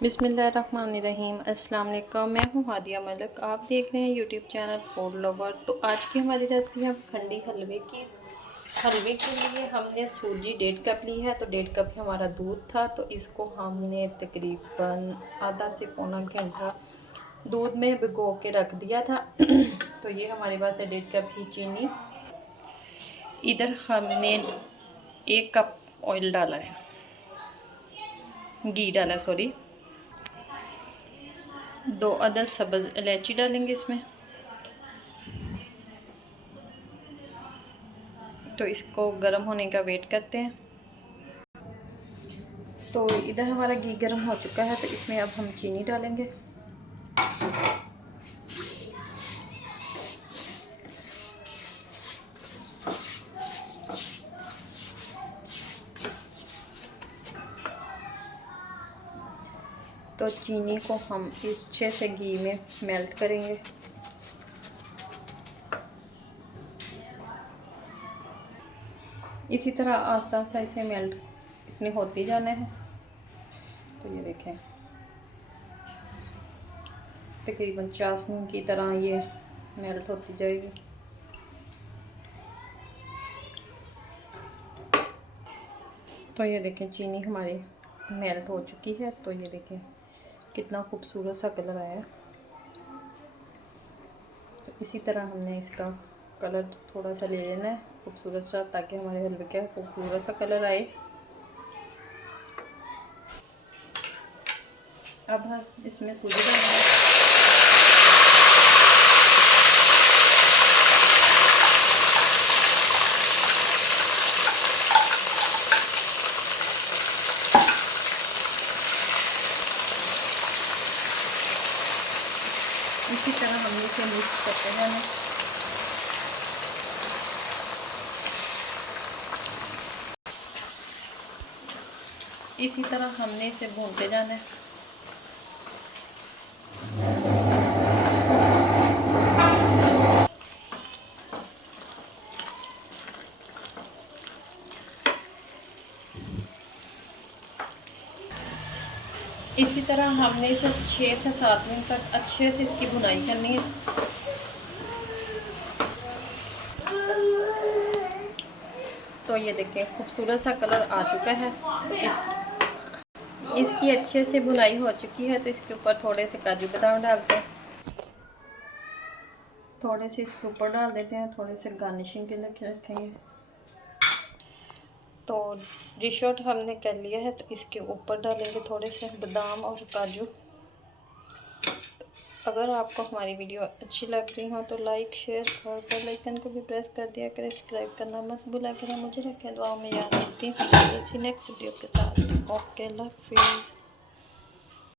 बिस्मिल्लाहिर्रहमानिर्रहीम। अस्सलाम वालेकुम। मैं हूँ हादिया मलिक, आप देख रहे हैं यूट्यूब चैनल फूड लवर। तो आज की हमारी रेसिपी है खंडी हलवे की। हलवे के लिए हमने सूजी 1.5 कप ली है। तो 1.5 कप हमारा दूध था, तो इसको हमने तकरीबन आधा से पौना घंटा दूध में भिगो के रख दिया था। तो ये हमारे पास है 1.5 कप की चीनी। इधर हमने 1 कप ऑयल डाला है, घी डाला है, सॉरी। 2 अदद सब्ज़ इलायची डालेंगे इसमें। तो इसको गर्म होने का वेट करते हैं। तो इधर हमारा घी गर्म हो चुका है, तो इसमें अब हम चीनी डालेंगे। तो चीनी को हम अच्छे से घी में मेल्ट करेंगे। इसी तरह आस्ता आस्ता इसे मेल्ट इसमें होती जाना है। तो ये देखें, तकरीबन चाशनी की तरह ये मेल्ट होती जाएगी। तो ये देखें, चीनी हमारी मेल्ट हो चुकी है। तो ये देखें कितना खूबसूरत सा कलर आया है। तो इसी तरह हमने इसका कलर थोड़ा सा ले लेना है खूबसूरत सा, ताकि हमारे हलवे का खूबसूरत सा कलर आए। अब हम इसमें सूजी डालेंगे। इसी तरह हम इसे मिक्स करते जाना। इसी तरह हमने इसे भूनते जाना है। इसी तरह हमने इसे 6 से 7 मिनट तक अच्छे से इसकी भुनाई करनी है। तो ये देखें खूबसूरत सा कलर आ चुका है। इसकी अच्छे से भुनाई हो चुकी है। तो इसके ऊपर थोड़े से काजू बादाम डालते हैं, थोड़े से इसके ऊपर डाल देते हैं, थोड़े से गार्निशिंग के लिए रखेंगे। तो डिश आउट हमने कर लिया है, तो इसके ऊपर डालेंगे थोड़े से बादाम और काजू। अगर आपको हमारी वीडियो अच्छी लग रही हो तो लाइक, शेयर और बेल आइकन को भी प्रेस कर दिया करें। सब्सक्राइब करना मत भूला करें। मुझे रखें दुआ में याद रखती हूँ। नेक्स्ट वीडियो के साथ। ओके, अल्लाह हाफिज़।